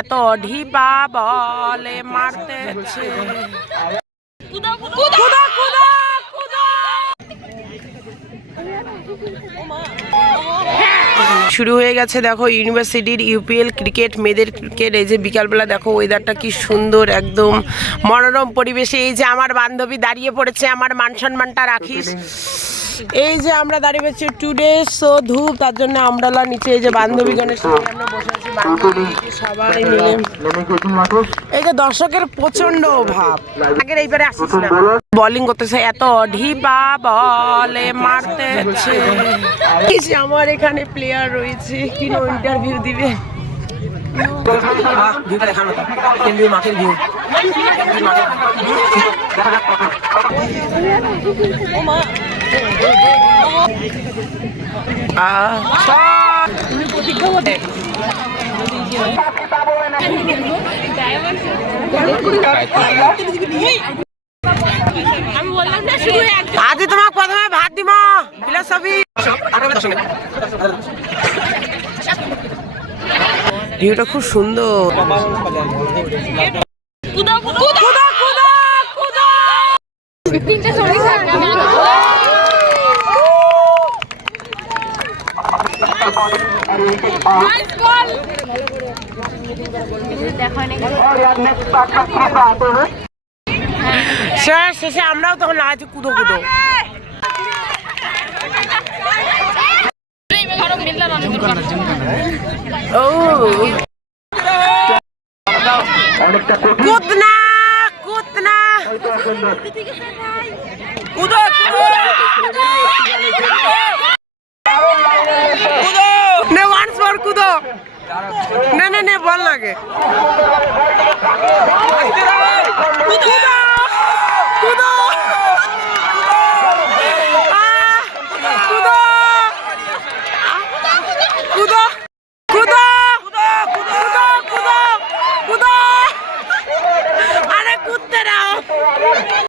এত ঢিপা বলে মারতেছে। শুরু হয়ে গেছে দেখো ইউনিভার্সিটির ইউপিএল ক্রিকেট, মেয়েদের ক্রিকেট। এই যে বিকালবেলা দেখো ওয়েদারটা কি সুন্দর, একদম মনোরম পরিবেশে। এই যে আমার বান্ধবী দাঁড়িয়ে পড়েছে, আমার মান সম্মানটা রাখিস। এই যে আমরা দাঁড়িয়ে পড়ছি টুডে সো ধূপ, তার জন্য আমরালা নিচে এই যে বান্ধবীগণের সাথে আমরা বসে আছি, বান্ধবী সবাই মিলে। এই যে দর্শকের প্রচন্ড অভাব, আগের এইবারে আসিস না। বোলিং করতেছে, এত ঢিপা বলে মারতেছে। এই যে আমার এখানে প্লেয়ার রয়েছে, কিনো ইন্টারভিউ দিবে। ভিউটা দেখানো কেন্দ্রীয় মাঠের ভিউ। আজ তোমাকে প্রথমে ভাত দিব ফিলোসফি। ভিউটা খুব সুন্দর। শেষে আমরাও তখন লাগাচ্ছি কুদো কুদো। কুদনা কুদনা কুদো কুদো নে ওয়ান্স ফর কুদো। না না না বল লাগে কুদো কুদো কুদো কুদো।